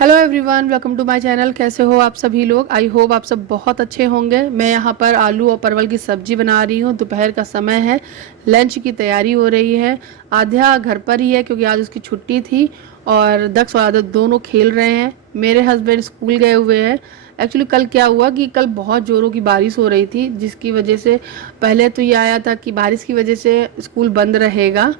Hello everyone, welcome to my channel. कैसे हो आप सभी लोग? आई होप आप सब बहुत अच्छे होंगे। मैं यहाँ पर आलू और परवल की सब्जी बना रही हूँ। दोपहर का समय है, लंच की तैयारी हो रही है। आध्या घर पर ही है क्योंकि आज उसकी छुट्टी थी और दक्ष और आदित्य दोनों खेल रहे हैं। मेरे हस्बैंड स्कूल गए हुए हैं। एक्चुअली कल क्या हुआ कि कल बहुत ज़ोरों की बारिश हो रही थी, जिसकी वजह से पहले तो ये आया था कि बारिश की वजह से स्कूल बंद रहेगा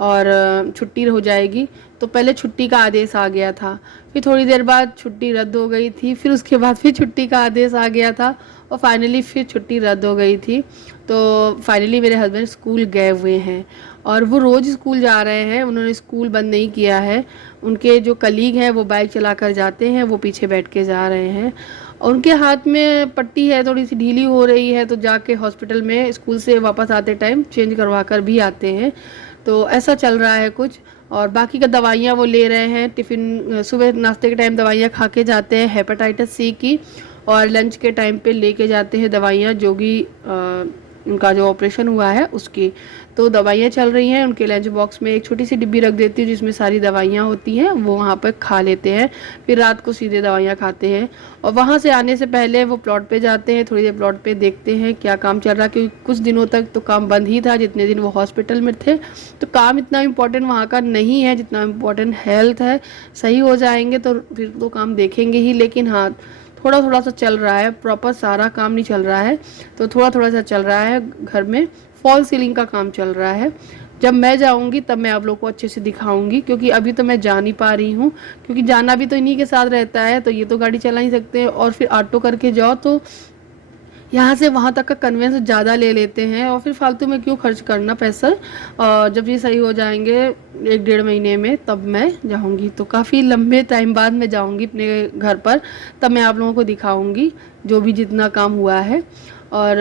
और छुट्टी हो जाएगी। तो पहले छुट्टी का आदेश आ गया था, फिर थोड़ी देर बाद छुट्टी रद्द हो गई थी, फिर उसके बाद फिर छुट्टी का आदेश आ गया था और फाइनली फिर छुट्टी रद्द हो गई थी। तो फाइनली मेरे हस्बैंड स्कूल गए हुए हैं और वो रोज़ स्कूल जा रहे हैं। उन्होंने स्कूल बंद नहीं किया है। उनके जो कलीग हैं वो बाइक चला कर जाते हैं, वो पीछे बैठ के जा रहे हैं और उनके हाथ में पट्टी है, थोड़ी सी ढीली हो रही है, तो जाके हॉस्पिटल में स्कूल से वापस आते टाइम चेंज करवा कर भी आते हैं। तो ऐसा चल रहा है कुछ। और बाकी का दवाइयाँ वो ले रहे हैं। टिफ़िन सुबह नाश्ते के टाइम दवाइयाँ खा के जाते हैं हेपेटाइटिस सी की, और लंच के टाइम पे लेके जाते हैं दवाइयाँ जो भी उनका जो ऑपरेशन हुआ है उसकी। तो दवाइयाँ चल रही हैं। उनके लंच बॉक्स में एक छोटी सी डिब्बी रख देती हूँ जिसमें सारी दवाइयाँ होती हैं, वो वहाँ पर खा लेते हैं। फिर रात को सीधे दवाइयाँ खाते हैं और वहाँ से आने से पहले वो प्लॉट पे जाते हैं, थोड़ी देर प्लॉट पे देखते हैं क्या काम चल रहा है, क्योंकि कुछ दिनों तक तो काम बंद ही था जितने दिन वो हॉस्पिटल में थे। तो काम इतना इम्पोर्टेंट वहाँ का नहीं है जितना इम्पोर्टेंट हेल्थ है। सही हो जाएंगे तो फिर तो काम देखेंगे ही, लेकिन हाँ थोड़ा थोड़ा सा चल रहा है, प्रॉपर सारा काम नहीं चल रहा है, तो थोड़ा थोड़ा सा चल रहा है। घर में फॉल सीलिंग का काम चल रहा है। जब मैं जाऊंगी तब मैं आप लोग को अच्छे से दिखाऊंगी, क्योंकि अभी तो मैं जा नहीं पा रही हूँ, क्योंकि जाना भी तो इन्हीं के साथ रहता है, तो ये तो गाड़ी चला नहीं सकते और फिर ऑटो करके जाओ तो यहाँ से वहाँ तक का कन्वेंस ज़्यादा ले लेते हैं और फिर फालतू में क्यों खर्च करना पैसा। और जब ये सही हो जाएंगे 1 डेढ़ महीने में तब मैं जाऊँगी, तो काफ़ी लंबे टाइम बाद मैं जाऊँगी अपने घर पर। तब मैं आप लोगों को दिखाऊँगी जो भी जितना काम हुआ है। और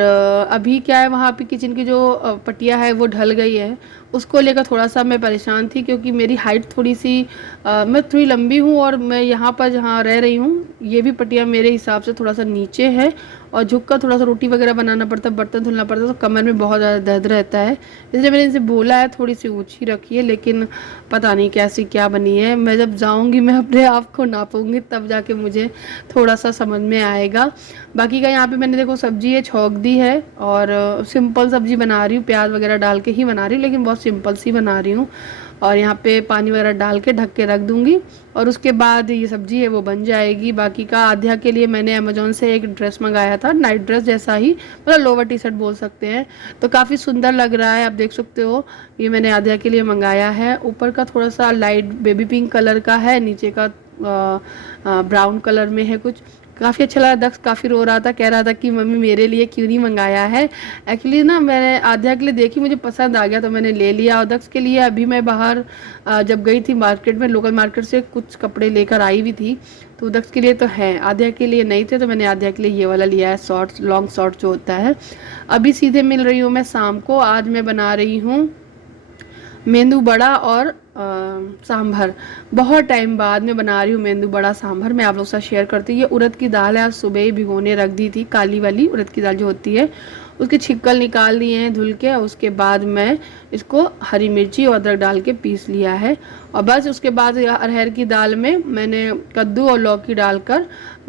अभी क्या है, वहाँ पे किचन की जो पटिया है वो ढल गई है। उसको लेकर थोड़ा सा मैं परेशान थी, क्योंकि मेरी हाइट थोड़ी सी मैं थोड़ी लंबी हूँ और मैं यहाँ पर जहाँ रह रही हूँ ये भी पटिया मेरे हिसाब से थोड़ा सा नीचे है और झुक कर थोड़ा सा रोटी वगैरह बनाना पड़ता है, बर्तन धुलना पड़ता है, तो कमर में बहुत ज़्यादा दर्द रहता है। इसलिए मैंने इनसे बोला है थोड़ी सी ऊँची रखिए, लेकिन पता नहीं कैसी क्या बनी है। मैं जब जाऊँगी मैं अपने आप को नापूंगी तब जाके मुझे थोड़ा सा समझ में आएगा। बाकी का यहाँ पे मैंने देखो सब्जी है छौंक दी है और सिंपल सब्जी बना रही हूँ, प्याज वगैरह डाल के ही बना रही हूँ, लेकिन बहुत सिंपल सी बना रही हूँ। और यहाँ पे पानी वगैरह डाल के ढक के रख दूँगी और उसके बाद ये सब्जी है वो बन जाएगी। बाकी का आध्या के लिए मैंने अमेजोन से एक ड्रेस मंगाया था, नाइट ड्रेस जैसा ही, मतलब लोअर टी शर्ट बोल सकते हैं। तो काफ़ी सुंदर लग रहा है, आप देख सकते हो। ये मैंने आध्या के लिए मंगाया है। ऊपर का थोड़ा सा लाइट बेबी पिंक कलर का है, नीचे का ब्राउन कलर में है कुछ। काफ़ी अच्छा लगा। दक्ष काफ़ी रो रहा था, कह रहा था कि मम्मी मेरे लिए क्यों नहीं मंगाया है। एक्चुअली ना मैंने आध्या के लिए देखी, मुझे पसंद आ गया तो मैंने ले लिया। और दक्ष के लिए अभी मैं बाहर जब गई थी मार्केट में, लोकल मार्केट से कुछ कपड़े लेकर आई भी थी, तो दक्ष के लिए तो है, आध्या के लिए नहीं थे, तो मैंने आध्या के लिए ये वाला लिया है, शॉर्ट्स लॉन्ग शॉर्ट जो होता है। अभी सीधे मिल रही हूँ मैं शाम को। आज मैं बना रही हूँ मेंदू बड़ा और सांभर। बहुत टाइम बाद में बना रही हूँ मेंदू बड़ा सांभर। मैं आप लोग के साथ शेयर करती हूँ। ये उड़द की दाल है, आज सुबह ही भिगोने रख दी थी, काली वाली उड़द की दाल जो होती है, उसके छिक्कल निकाल दिए हैं धुल के। और उसके बाद मैं इसको हरी मिर्ची और अदरक डाल के पीस लिया है। और बस उसके बाद अरहर की दाल में मैंने कद्दू और लौकी डालकर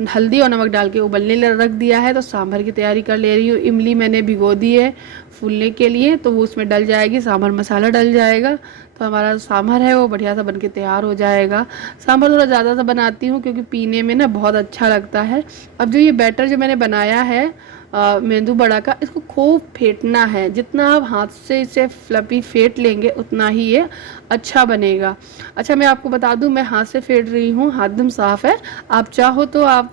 हल्दी और नमक डाल के उबलने रख दिया है। तो सांभर की तैयारी कर ले रही हूँ। इमली मैंने भिगो दी है फूलने के लिए, तो वो उसमें डल जाएगी, सांभर मसाला डल जाएगा, तो हमारा सांभर है वो बढ़िया सा बन के तैयार हो जाएगा। सांभर थोड़ा ज़्यादा सा बनाती हूँ क्योंकि पीने में ना बहुत अच्छा लगता है। अब जो ये बैटर जो मैंने बनाया है मेंदू बड़ा का, इसको खूब फेंटना है। जितना आप हाथ से इसे फ्लपी फेंट लेंगे उतना ही ये अच्छा बनेगा। अच्छा मैं आपको बता दूं, मैं हाथ से फेंट रही हूँ, हाथ एकदम साफ़ है। आप चाहो तो आप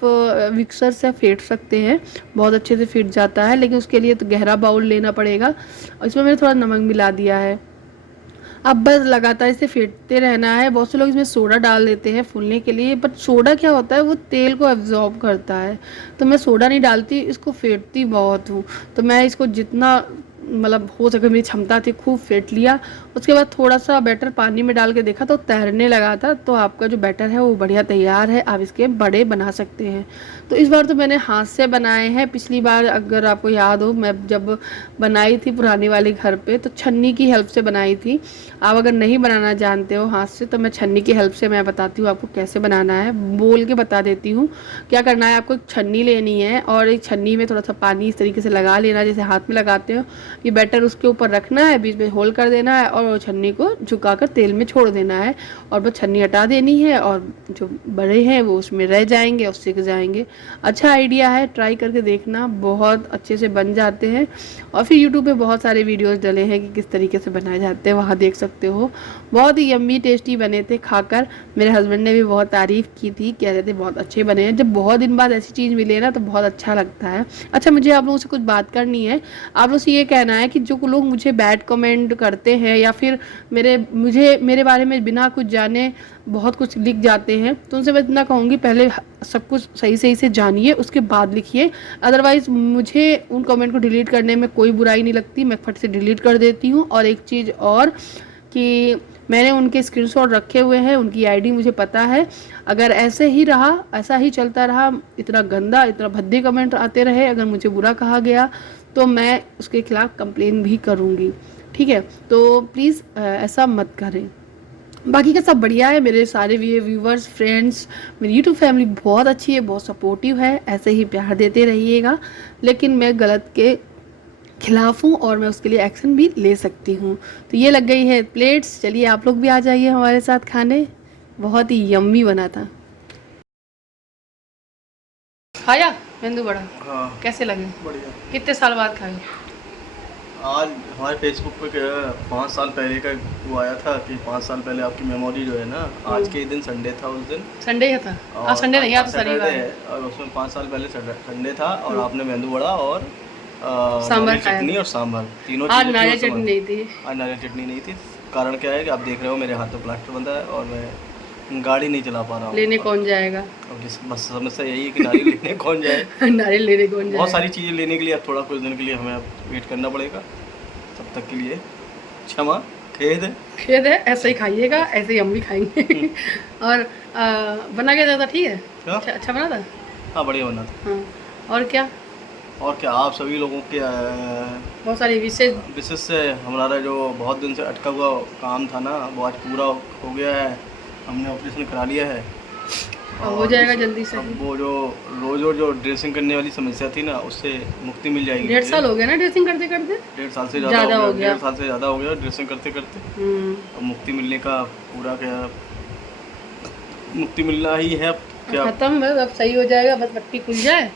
मिक्सर से फेंट सकते हैं, बहुत अच्छे से फेंट जाता है, लेकिन उसके लिए तो गहरा बाउल लेना पड़ेगा। और इसमें मैंने थोड़ा नमक मिला दिया है। अब बस लगातार इसे फेंटते रहना है। बहुत से लोग इसमें सोडा डाल देते हैं फूलने के लिए, बट सोडा क्या होता है, वो तेल को एब्जॉर्ब करता है, तो मैं सोडा नहीं डालती, इसको फेंटती बहुत हूँ। तो मैं इसको जितना मतलब हो सके मेरी क्षमता थी खूब फेंट लिया। उसके बाद थोड़ा सा बैटर पानी में डाल के देखा तो तैरने लगा था। तो आपका जो बैटर है वो बढ़िया तैयार है, आप इसके बड़े बना सकते हैं। तो इस बार तो मैंने हाथ से बनाए हैं। पिछली बार अगर आपको याद हो, मैं जब बनाई थी पुरानी वाली घर पे तो छन्नी की हेल्प से बनाई थी। आप अगर नहीं बनाना जानते हो हाथ से तो मैं छन्नी की हेल्प से मैं बताती हूँ आपको कैसे बनाना है, बोल के बता देती हूँ। क्या करना है, आपको एक छन्नी लेनी है और एक छन्नी में थोड़ा सा पानी इस तरीके से लगा लेना जैसे हाथ में लगाते हो। ये बैटर उसके ऊपर रखना है, बीच में होल कर देना है और छन्नी को झुकाकर तेल में छोड़ देना है और बस छन्नी हटा देनी है और जो बड़े हैं वो उसमें रह जाएंगे और सिक जाएंगे। अच्छा आइडिया है, ट्राई करके देखना, बहुत अच्छे से बन जाते हैं। और फिर यूट्यूब पे बहुत सारे वीडियोस डले हैं कि किस तरीके से बनाए जाते हैं, वहाँ देख सकते हो। बहुत ही यम्मी टेस्टी बने थे, खाकर मेरे हस्बैंड ने भी बहुत तारीफ़ की थी, कह रहे थे बहुत अच्छे बने हैं। जब बहुत दिन बाद ऐसी चीज़ मिले ना तो बहुत अच्छा लगता है। अच्छा, मुझे आप लोगों से कुछ बात करनी है। आप लोगों से ये कहना है कि जो लोग मुझे बैड कमेंट करते हैं या फिर मेरे बारे में बिना कुछ जाने बहुत कुछ लिख जाते हैं, तो उनसे मैं इतना कहूँगी पहले सब कुछ सही सही से जानिए उसके बाद लिखिए। अदरवाइज़ मुझे उन कमेंट को डिलीट करने में कोई बुराई नहीं लगती, मैं फट से डिलीट कर देती हूँ। और एक चीज़ और कि मैंने उनके स्क्रीनशॉट रखे हुए हैं, उनकी आईडी मुझे पता है। अगर ऐसे ही रहा, ऐसा ही चलता रहा, इतना गंदा इतना भद्दे कमेंट आते रहे, अगर मुझे बुरा कहा गया तो मैं उसके खिलाफ़ कंप्लेन भी करूँगी, ठीक है। तो प्लीज़ ऐसा मत करें। बाकी का सब बढ़िया है, मेरे सारे व्यूवर्स फ्रेंड्स, मेरी यूट्यूब फैमिली बहुत अच्छी है, बहुत सपोर्टिव है, ऐसे ही प्यार देते रहिएगा। लेकिन मैं गलत के खिलाफ हूँ और मैं उसके लिए एक्शन भी ले सकती हूँ। तो ये लग गई है प्लेट्स, चलिए आप लोग भी आ जाइए हमारे साथ खाने। बहुत ही यम्मी बना था। खाया मेंदू बड़ा? हाँ, कैसे लगे? बढ़िया। कितने साल बाद खाए? आज हमारे फेसबुक पे 5 साल पहले का वो आया था कि 5 साल पहले आपकी मेमोरी जो है ना, आज के दिन संडे था उस दिन। संडे ही था? और आज संडे नहीं, आज तो सैटरडे शनिवार है है। और उसमें 5 साल पहले संडे था और आपने मेंदू वड़ा और सांभर नारियल खाया। चटनी और सांभर तीनों आज चीज़ें थी नारियल उस समय। चटनी नहीं थी। आज नारियल चटनी नहीं थी। कारण क्या है कि आप देख रहे हो मेरे हाथ में प्लास्टर बंधा है और मैं गाड़ी नहीं चला पा रहा हूँ। लेने कौन जाएगा? अब जिस बस समस्या यही है कि नारियल लेने कौन जाए। नारियल लेने कौन जाएगा? बहुत सारी चीज़ें लेने के लिए अब थोड़ा कुछ दिन के लिए हमें अब वेट करना पड़ेगा। तब तक के लिए क्षमा, खेद है, ऐसे ही खाइएगा, ऐसे ही हम भी खाएंगे। और बना के था ठीक है? अच्छा बना था? हाँ, बढ़िया बना था। हाँ, और क्या आप सभी लोगों के बहुत सारी विशेष से हमारा जो बहुत दिन से अटका हुआ काम था ना, वो आज पूरा हो गया है। हमने ऑपरेशन करा लिया है, हो जाएगा जल्दी से। अब वो जो रोज़ जो ड्रेसिंग करने वाली समस्या थी ना, उससे मुक्ति मिल जाएगी। 1.5 साल हो गया ना ड्रेसिंग करते करते? 1.5 साल से ज़्यादा हो गया। 1.5 साल से ज़्यादा हो गया ड्रेसिंग करते करते। अब मुक्ति मिलने का पूरा क्या, मुक्ति मिलना ही है। क्या खत्म, बस अब सही हो जाएगा, बस पट्टी खुल जाए।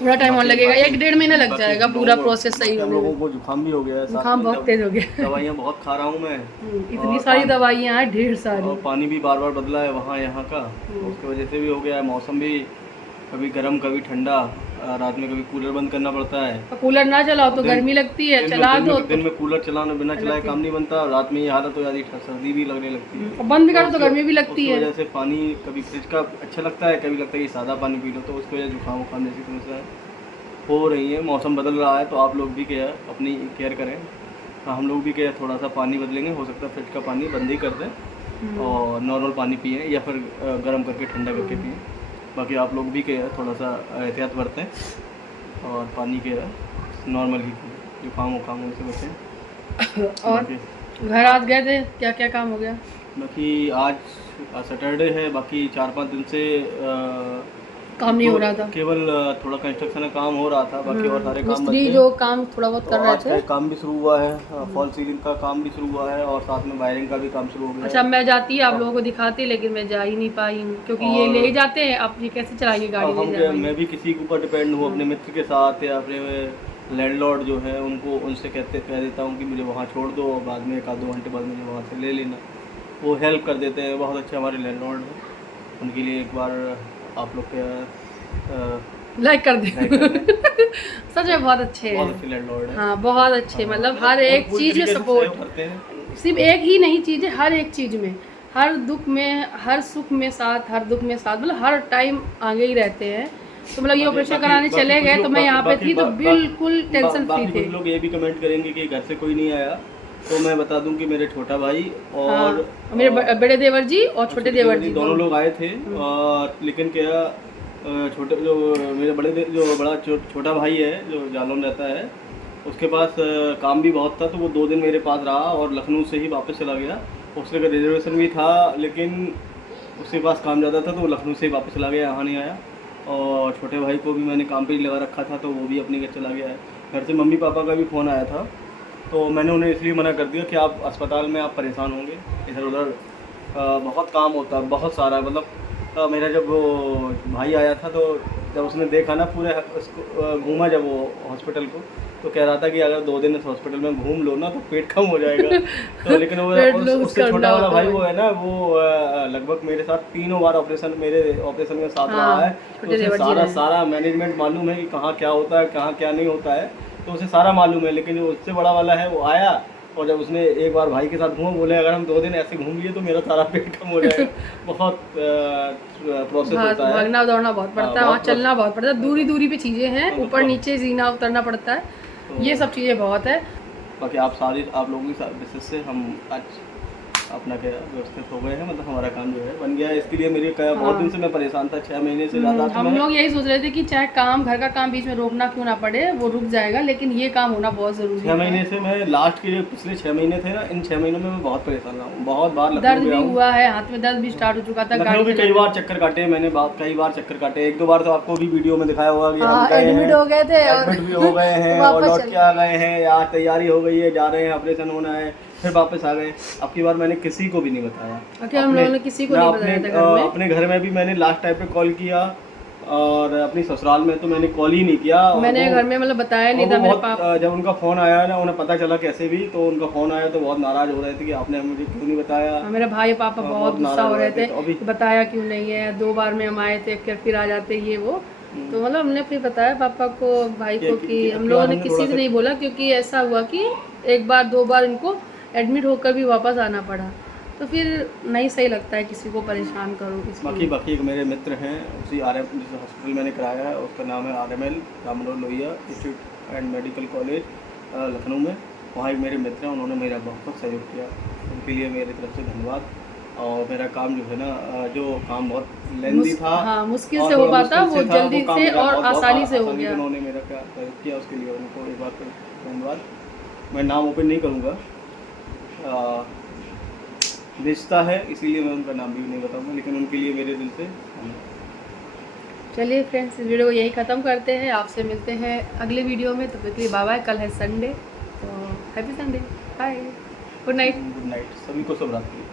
थोड़ा टाइम और लगेगा, 1-1.5 महीना लग जाएगा पूरा प्रोसेस सही होने में। लोगों को जुकाम भी हो गया है, जुकाम बहुत तेज हो गया। दवाइयाँ बहुत खा रहा हूँ मैं। इतनी सारी दवाइयाँ हैं, ढेर सारी। और पानी भी बार बार बदला है वहाँ यहाँ का, उसकी वजह से भी हो गया है। मौसम भी कभी गर्म कभी ठंडा, रात में कभी कूलर बंद करना पड़ता है। कूलर ना चलाओ तो गर्मी लगती है, चला दो दिन में कूलर चलाना, बिना चलाए काम नहीं बनता। रात में ये हालत हो जाती है, सर्दी भी लगने लगती है। बंद करो तो गर्मी भी लगती है। वजह से पानी कभी फ्रिज का अच्छा लगता है, कभी लगता है कि सादा पानी पी लो, तो उसकी वजह से जुकाम वुकाम जैसी समस्या हो रही है। मौसम बदल रहा है तो आप लोग भी क्या अपनी केयर करें। हम लोग भी क्या थोड़ा सा पानी बदलेंगे, हो सकता है फ्रिज का पानी बंद ही कर दें और नॉर्मल पानी पिए या फिर गर्म करके ठंडा करके पिए। बाकी आप लोग भी क्या थोड़ा सा एहतियात बरतें और पानी के नॉर्मल ही जुकाम वुकाम उनसे बचें। और घर आज गए थे, क्या क्या काम हो गया? बाकी आज सैटरडे है, बाकी 4-5 दिन से काम नहीं हो रहा था, केवल थोड़ा कंस्ट्रक्शन का काम हो रहा था। बाकी और सारे काम मिस्त्री जो काम थोड़ा बहुत कर रहे थे। काम भी शुरू हुआ है, फॉल सीलिंग का काम भी शुरू हुआ है और साथ में वायरिंग का भी काम शुरू हो गया। अच्छा, मैं जाती आप लोगों को दिखाती, लेकिन मैं जा ही नहीं पाई हूँ क्योंकि ये ले जाते हैं। आप ये कैसे चलाएंगे गाड़ी? मैं भी किसी के ऊपर डिपेंड हूँ, अपने मित्र के साथ या अपने लैंडलॉर्ड जो है उनको, उनसे कह देता हूँ कि मुझे वहाँ छोड़ दो और बाद में 1-2 घंटे बाद मुझे वहाँ से ले लेना। वो हेल्प कर देते हैं, बहुत अच्छे हमारे लैंडलॉर्ड हैं। उनके लिए एक बार आप लोग लाइक कर दे। सच में बहुत अच्छे हैं, बहुत अच्छे लैंडलॉर्ड हैं। हाँ बहुत अच्छे, मतलब हर एक चीज़ में सपोर्ट करते हैं। सिर्फ एक ही नहीं चीज़ है, हर एक चीज़ में, हर दुख में, हर सुख में साथ, हर दुख में साथ, मतलब हर टाइम आगे ही रहते हैं। तो मतलब ये ऑपरेशन कराने चले गए तो मैं यहाँ पे थी तो बिल्कुल टेंशन फ्री थे। लोग ये भी कमेंट करेंगे कि घर से कोई नहीं आया, तो मैं बता दूं कि मेरे छोटा भाई और हाँ, मेरे बड़े देवर जी और छोटे देवर जी दोनों लोग आए थे। और लेकिन क्या छोटे जो मेरे जो बड़ा छोटा भाई है जो जालौन रहता है, उसके पास काम भी बहुत था, तो वो 2 दिन मेरे पास रहा और लखनऊ से ही वापस चला गया। उसके का रिजर्वेशन भी था, लेकिन उसके पास काम ज़्यादा था तो वो लखनऊ से ही वापस चला गया, यहाँ नहीं आया। और छोटे भाई को भी मैंने काम पे ही लगा रखा था, तो वो भी अपने घर चला गया है। घर से मम्मी पापा का भी फ़ोन आया था, तो मैंने उन्हें इसलिए मना कर दिया कि आप अस्पताल में आप परेशान होंगे, इधर उधर बहुत काम होता है, बहुत सारा। मतलब मेरा जब वो भाई आया था, तो जब उसने देखा ना पूरे उसको घूमा जब वो हॉस्पिटल को, तो कह रहा था कि अगर 2 दिन इस हॉस्पिटल में घूम लो ना तो पेट कम हो जाएगा। तो लेकिन वो उससे छोटा वाला भाई वो है ना, वो लगभग मेरे साथ 3 बार मेरे ऑपरेशन में साथ रहा है, तो उसे सारा मैनेजमेंट मालूम है कि कहाँ क्या होता है, कहाँ क्या नहीं होता है, तो उसे सारा मालूम है। लेकिन जो उससे बड़ा वाला है वो आया, और जब उसने एक बार भाई के साथ घूमा, बोले अगर हम 2 दिन ऐसे घूम लिए तो मेरा सारा पेट कम हो जाएगा। बहुत प्रोसेस होता है, भागना दौड़ना बहुत पड़ता है, वहाँ चलना बहुत पड़ता है, दूरी पे चीज़ें हैं, ऊपर नीचे जीना उतरना पड़ता है, ये सब चीज़ें बहुत है। बाकी आप लोगों की विशेष से हम आज अपना क्या व्यवस्थित हो गए हैं, मतलब हमारा काम जो है बन गया है। इसके लिए मेरे बहुत दिन से मैं परेशान था, 6 महीने से ज़्यादा। हम लोग यही सोच रहे थे कि चाहे घर का काम बीच में रोकना क्यों ना पड़े, वो रुक जाएगा, लेकिन ये काम होना बहुत जरूरी है। 6 महीने से मैं लास्ट के पिछले 6 महीने थे ना, इन 6 महीनों में मैं बहुत परेशान रहा हूँ, बहुत बार दर्द भी हुआ है, हाथ में दर्द भी स्टार्ट हो चुका था, लखनऊ भी कई बार चक्कर काटे मैंने, कई बार चक्कर काटे। 1-2 बार तो आपको भी वीडियो में दिखाया होगा कि हम एडमिट हो गए थे, एडमिट भी हो गए हैं और लौट के आ गए हैं, यार तैयारी हो गई है, जा रहे हैं, ऑपरेशन होना है, फिर वापस आ गए। अब की बार मैंने किसी को भी नहीं बताया, हम लोगों ने किसी को नहीं बताया था घर में। अपने घर में भी मैंने लास्ट टाइम पे कॉल किया, और अपनी ससुराल में तो मैंने कॉल ही नहीं किया। मैंने घर में मतलब बताया नहीं था मेरे पापा। जब उनका फ़ोन आया ना, उन्हें पता चला कैसे भी, तो उनका फ़ोन आया तो बहुत नाराज़ हो रहे थे कि आपने मुझे क्यों नहीं बताया। मेरे भाई पापा बहुत गुस्सा हो रहे थे, बताया क्यों नहीं है, 2 बार में हम आए थे फिर आ जाते ये वो। तो मतलब हमने फिर बताया पापा को, भाई को, कि हम लोगों ने किसी से नहीं बोला, क्योंकि ऐसा हुआ कि 1 बार 2 बार इनको एडमिट होकर भी वापस आना पड़ा, तो फिर नहीं सही लगता है किसी को परेशान करो। बाकी एक मेरे मित्र हैं, उसी जिस हॉस्पिटल मैंने कराया है उसका नाम है RML Ram Manohar Lohia institute and medical college Lucknow में। वहाँ एक मेरे मित्र हैं, उन्होंने मेरा बहुत सहयोग किया, उनके लिए मेरी तरफ से धन्यवाद। और मेरा काम जो है ना, जो काम बहुत लेंथी था, हाँ, मुश्किल से हो पाता, वो जल्दी से और आसानी से हो गया। उन्होंने मेरा क्या सहयोग किया, उसके लिए उनको एक बार फिर धन्यवाद। मैं नाम ओपन नहीं करूँगा, रिश्ता है इसीलिए मैं उनका नाम भी नहीं बताऊंगा, लेकिन उनके लिए मेरे दिल से। चलिए फ्रेंड्स, इस वीडियो को यही ख़त्म करते हैं, आपसे मिलते हैं अगले वीडियो में। तो फिर बाय बाय, कल है संडे, तो happy Sunday, bye, good night. Good night, सभी को शुभ रात्रि।